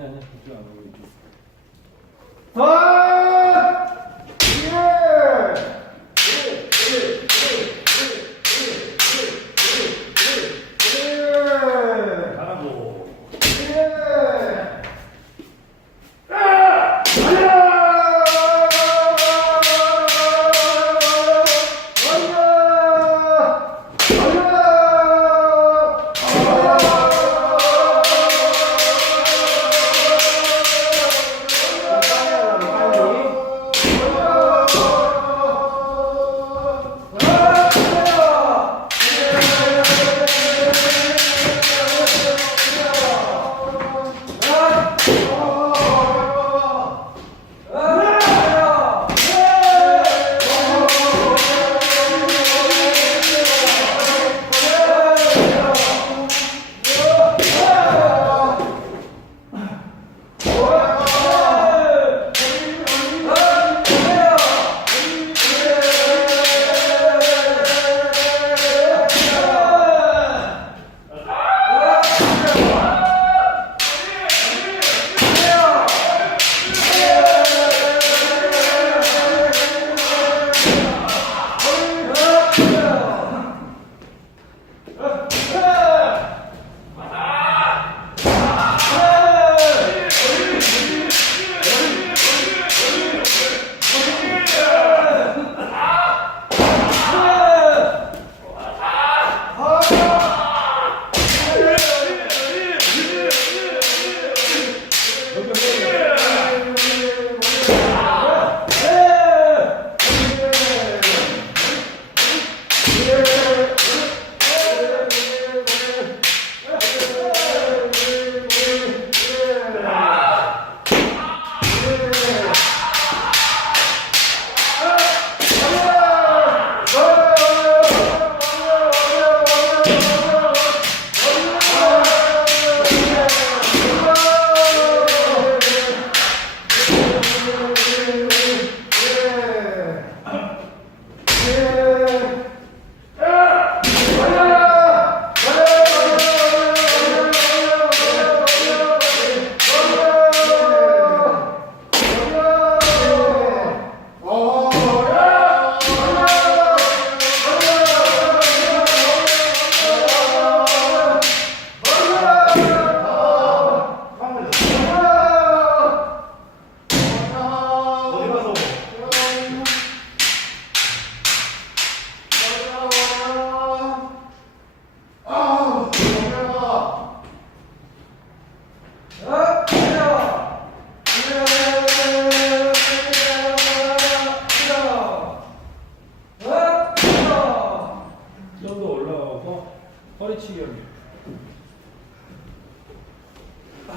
아니 그쪽 안 하고 이쪽.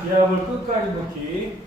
기압을 끝까지 넣기.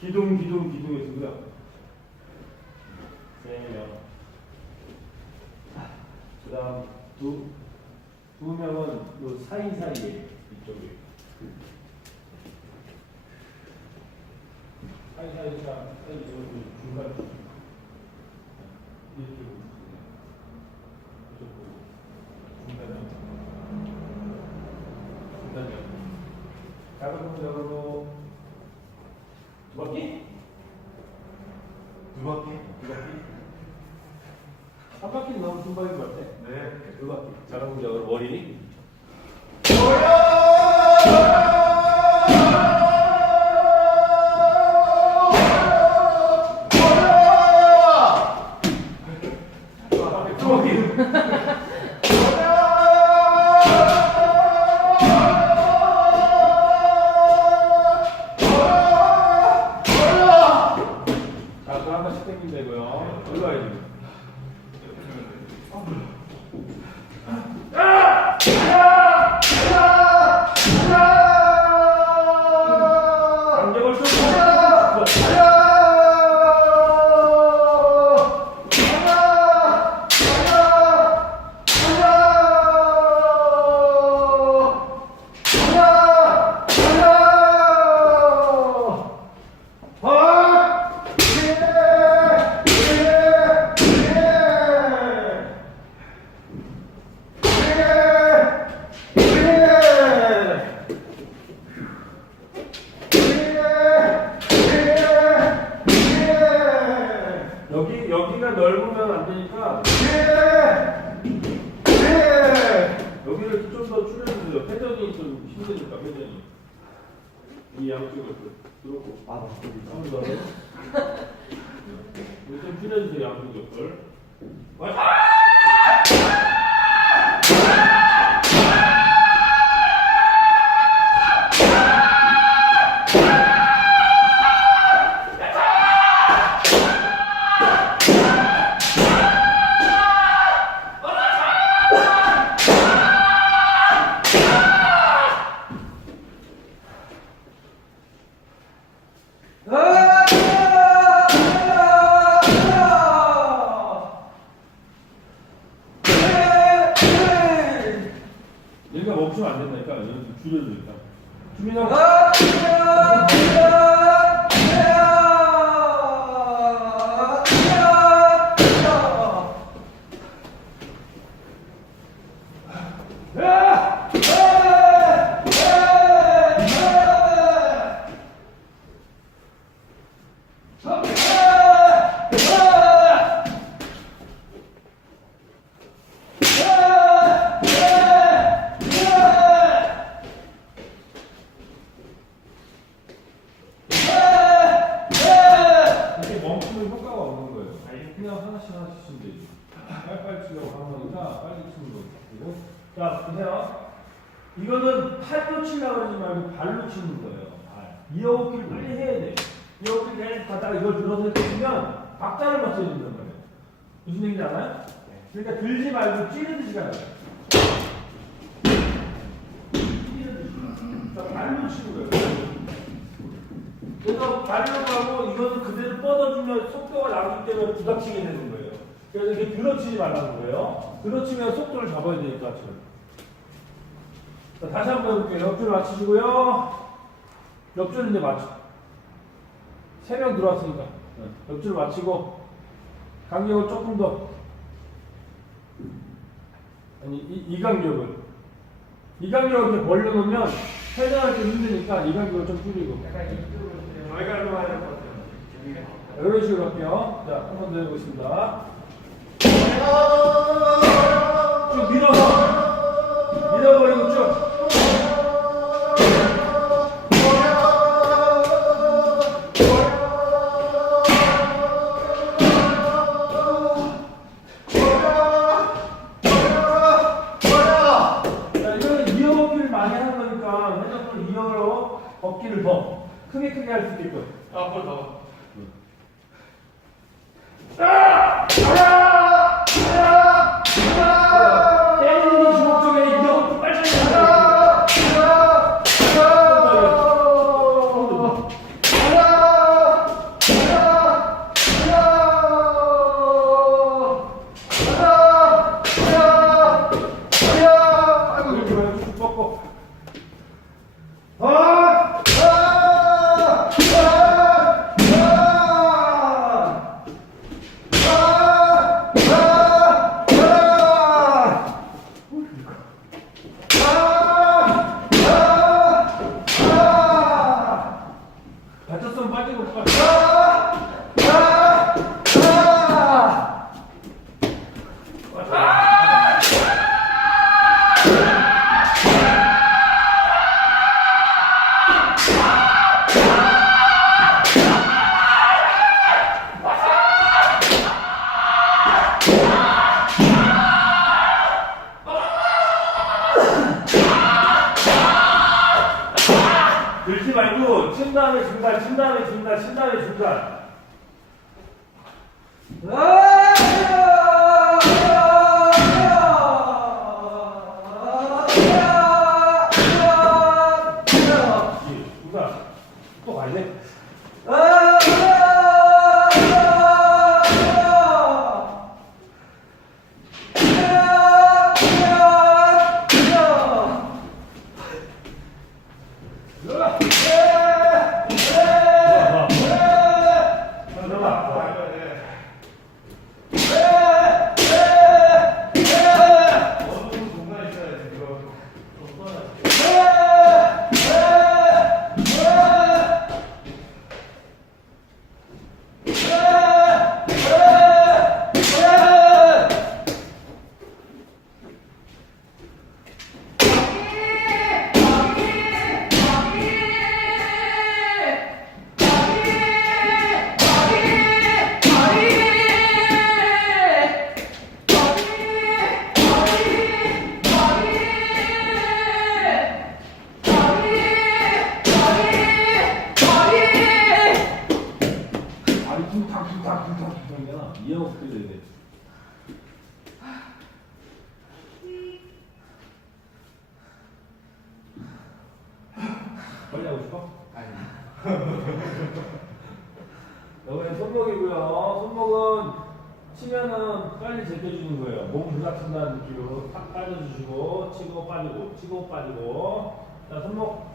기둥에서고요. 3명. 그 다음 두 명은 요 사이사이에 이쪽에. 사이사이가 중간 이쪽 중간면 작은 공작으로 두 바퀴? 두 바퀴? 두 바퀴? 한 바퀴는 너무 둔바인 것 같아. 네. 두 바퀴. 작은 공작으로 머리. 여기가 넓으면 안 되니까 여기를 좀 더 줄여주세요. 회전이 좀 힘드니까 회전이 이 양쪽을 들어오고 한번 더. 좀 줄여주세요. 양쪽 옆을. 얘가 멈추면 안 된다니까. 얘는 줄여주니까. 그냥 하나씩 치면 되지. 빨리빨리 치려고 하는 거니까 빨리 치는 거고. 자, 보세요. 이거는 팔로 치려고 하지 말고 발로 치는 거예요. 이어오기를 빨리 해야 돼. 이어오기를 계속 가다가 이걸 들어서 이렇게 치면 박자를 맞춰야 된단 말이에요. 무슨 얘기인지 알아요? 그러니까 들지 말고 찌르듯이 가야 돼요. 찌르듯이. 자, 발로 치는 거예요. 그래서 발로 가고 이거는 그대로 뻗어주면 속도가 나기 때문에 부닥치게 되는 거예요. 그래서 이렇게 들어치지 말라는 거예요. 들어치면 속도를 잡아야 되니까 지금. 자, 다시 한번 해볼게요. 옆줄 맞추시고요. 옆줄 이제 맞춰. 3명 들어왔으니까 옆줄 맞추고 간격을 조금 더 아니 이 간격을 이렇게 벌려놓으면 회전할 때 힘드니까 이 간격을 좀 줄이고 저희가 일로 와야 될 것 같아요. 이런 식으로 할게요. 자, 한 번 더 해보겠습니다. 쭉 밀어서 밀어버리고 쭉. 자, 이거는 이어먹기를 많이 하는 거니까 회전을 이어로 걷기를 더 크게 할 수 있게끔. 앞으로 더. 아! 중간, 친 다음에 중간, 친 다음에 중간. 중간. 또 가야 돼? 이해가 어떻게 돼야 돼? 빨리 하고 싶어? 아니. 여기는 손목이고요. 손목은 치면은 빨리 제껴주는 거예요. 몸 부닥친다는 느낌으로 탁 빠져주시고 치고 빠지고 치고 빠지고. 자, 손목.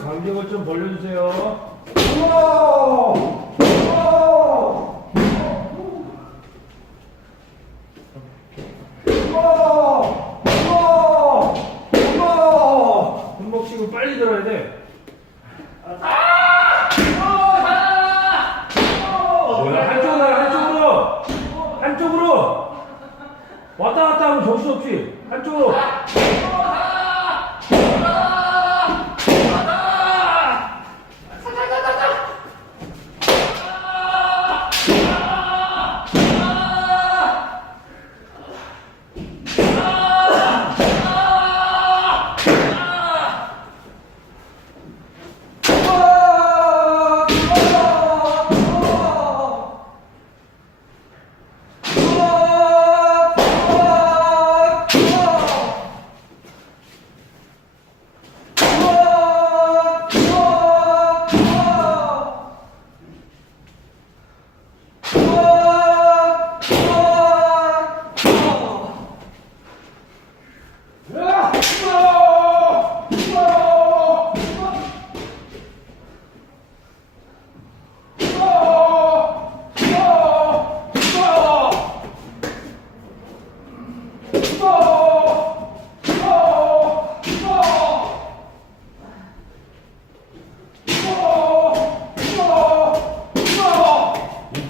간격을 좀 벌려주세요. 손목 치고 빨리 들어야 돼. 뭐야? 한쪽으로 왔다 갔다 하면 정신없지. 한쪽으로.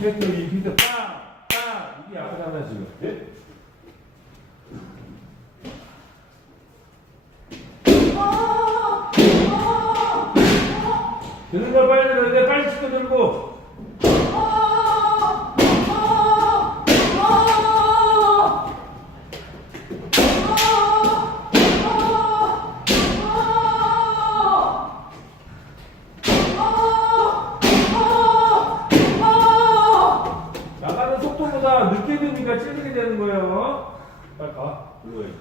임팩트 빵! 이게 아프잖아 지금. 네? 드는 걸 빨리 들어야 돼. 빨리 치고 들고. 나가는 속도보다 늦게 되니까 찔리게 되는 거예요. 빨리 가. 들어야지.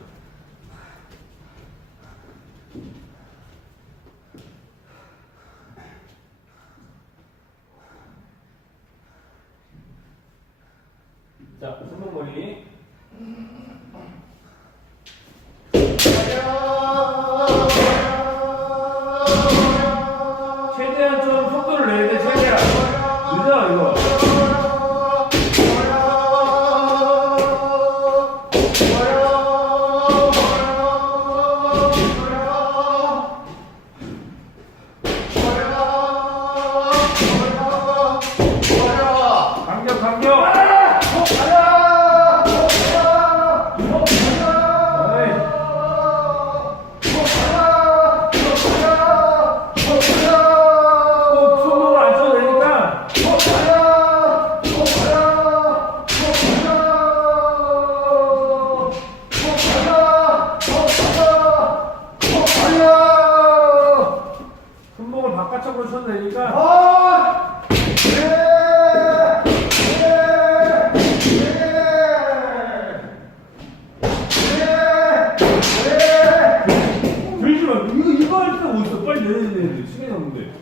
자, 손목머리. 최대한 좀 속도를 내야 돼, 최대한. 늦어, 이거. 간격, 간격. 손목을 바깥쪽으로 쳐도 되니까. 들지 마. 이거 할 때 어딨어? 빨리 내야 돼. 시간이 없는데.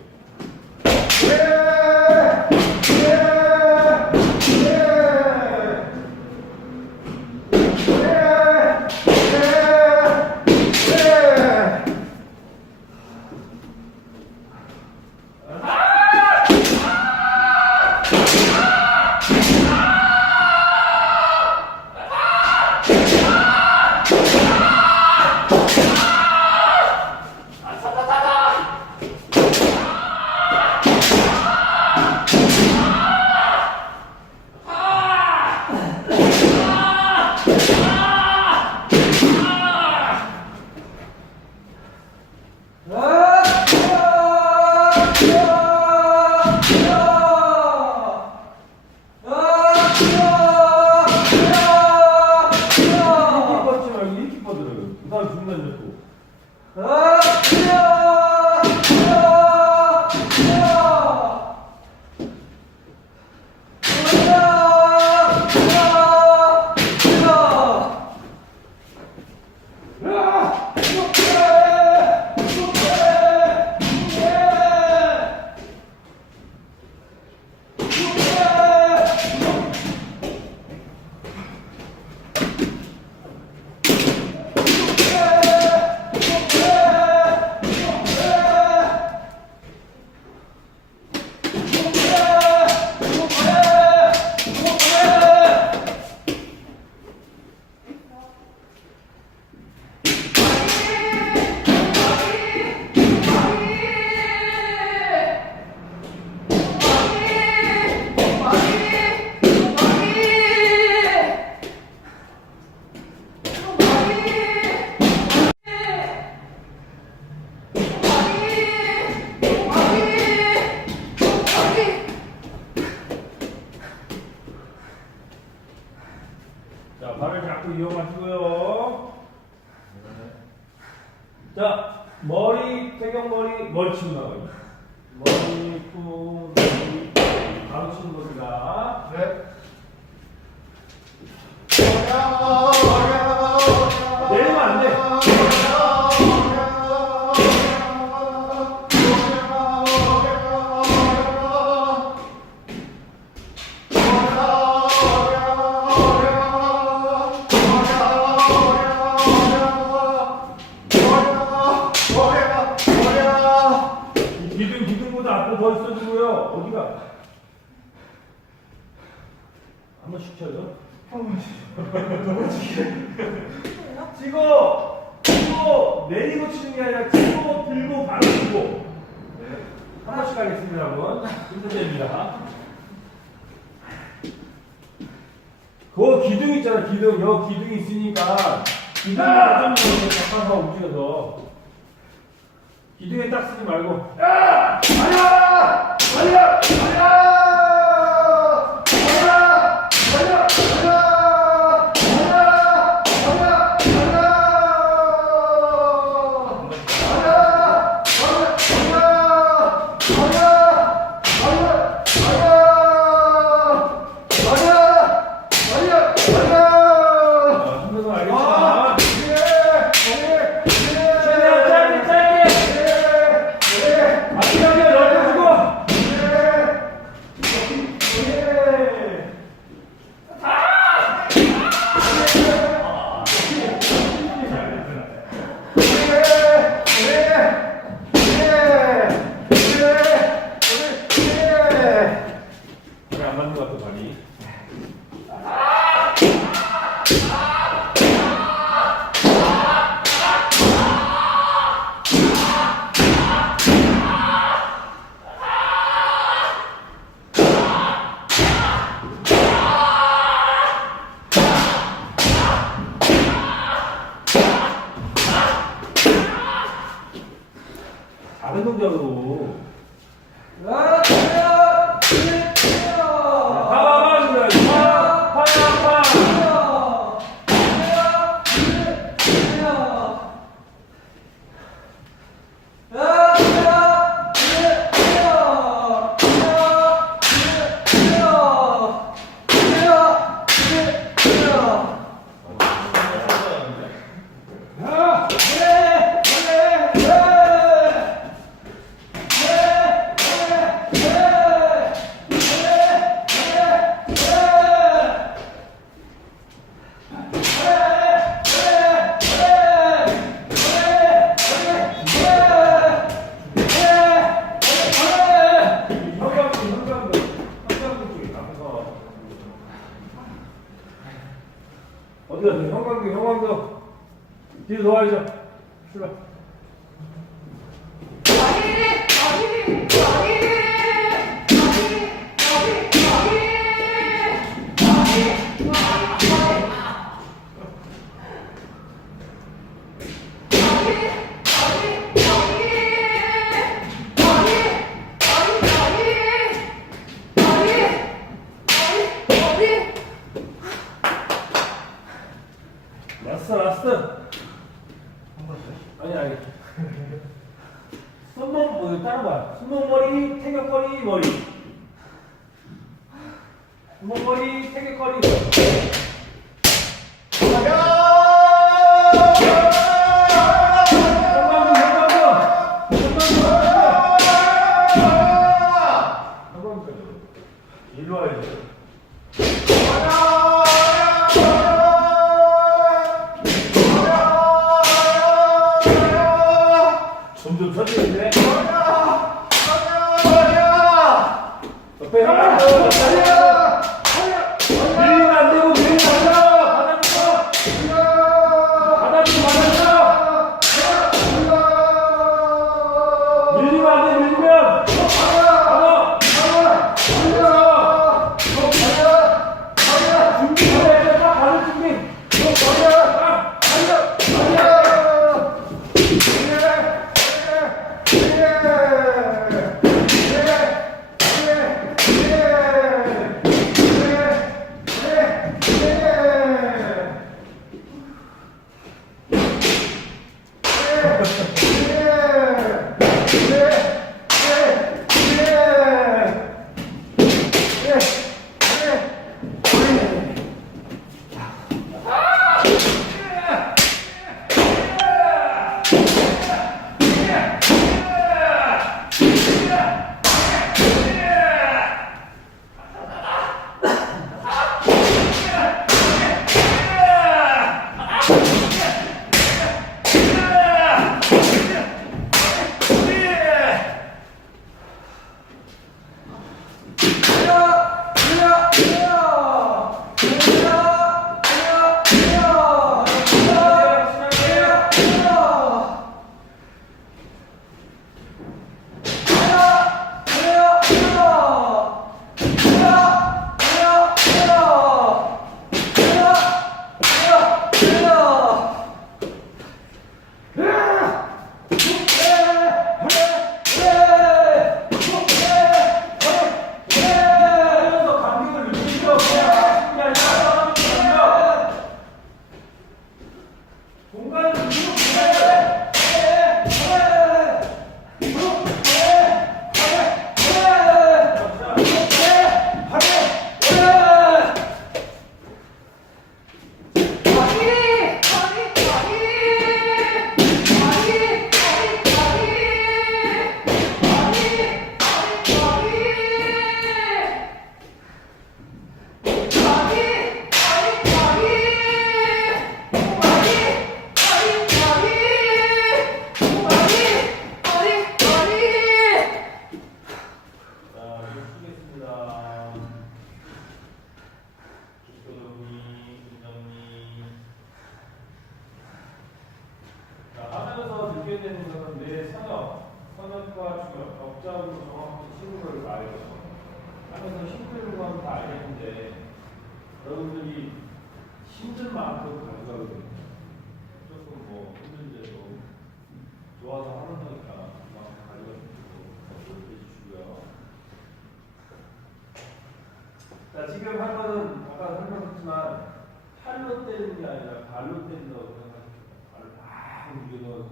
자, 발을 자꾸 이용하시고요. 자, 머리, 태경머리, 머리 치고 나가요. 머리, 쿵, 머리, 바로 치는 겁니다. 네. 내리면 안 돼. 기둥보다 앞으로 더 있어주고요. 어디가? 한 번씩 쳐요. 찍어 내리고 치는 게 아니라 찍고 들고 바로 치고. 한 번씩 하겠습니다. 한번 힘들입니다. 그 기둥 있잖아. 기둥. 여기 기둥이 있으니까 기둥을 좀 잡아서 움직여서 기둥에 딱 쓰지 말고. 야! 아니야! 아니야! 아니야! 최대한 짧게! 마지막에 넓혀주고! 다른 동작으로. 어디가 돼? 형광등. 뒤로 놓아야죠. 출발. 라스트. 아니. 손목, 다른 거야. 손목머리, 태격거리, 머리. 손목머리, 태격거리, 머리. 일로 와야지. 점점 터지는데? 옆에 밀리면 안 되고, 밀리면 안 돼! 바닥으로 맞았어! 밀리면 안 돼, 밀리면! 준비해야 돼, 딱 바로 준비! 선역과 중역, 역작으로 정확히 친구를 알죠. 하면서 힘들고 하면 다 알겠는데 여러분들이 힘들 만큼 가져가거든요. 조금 뭐 힘든데도 좋아서 하는 거니까 막 가져가는 자, 지금 한 거는 아까 설명했지만 팔로 때리는 게 아니라 발로 때린다고 생각하십니다. 발을 막 움직여서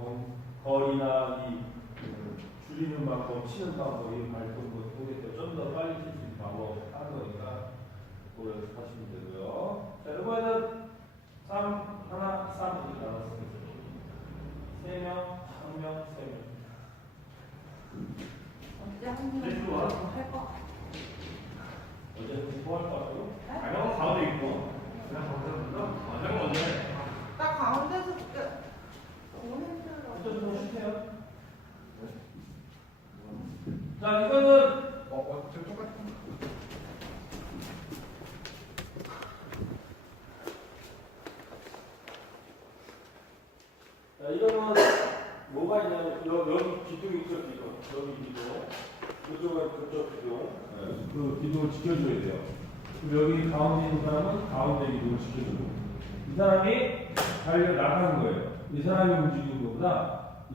거리나 줄이는 방법, 치는 방법, 이 발동도 통해서 좀 더 빨리 칠 수 있는 방법 하는 거니까 그거 연습하시면 되고요. 자, 이번에는 3, 하나, 3 이렇게 나눴습니다. 3명, 1명, 3명. 언제 한 명도 할 거? 어제 토할 것 같아요? 아니, 형 가운데 있고. 그냥 거기서 먼저 먼저 해. 딱 가운데서 너무 힘들어. 어쩌면 좀 쉬세요. 자, 이거는 저 똑같은 자, 이거는 뭐가 있냐면 여기 기둥이 있죠, 기둥. 여기 기둥. 이쪽은 그쪽 기둥. 네, 그 기둥을 지켜줘야 돼요. 그리고 여기 가운데 있는 사람은 가운데 기둥을 지켜주고. 이 사람이 달려 나가는 거예요. 이 사람이 움직이는 것보다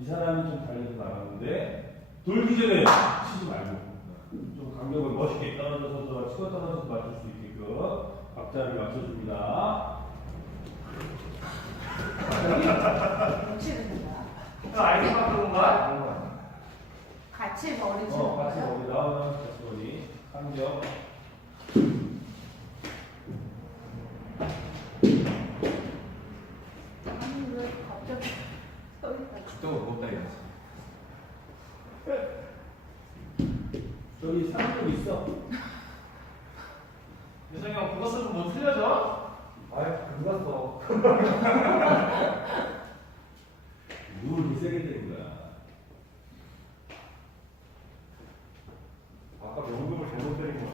이 사람이 좀 달려서 나가는데 돌기 전에 치지 말고 좀 간격을 멋있게 떨어져서 치고 떨어져서 맞출 수 있게끔 박자를 맞춰줍니다. 치는 거야. 형 아이스 바꾸는 거야? 같이 머리 치는 같이 거야? 머리 나오면 같이 머리 간격. 아니 왜 갑자기 서 있다. 또 무겁다 이거지. 여기 상품 있어. 유성이 형 그거 쓰면 뭐 틀려져? 아이, 그거 써.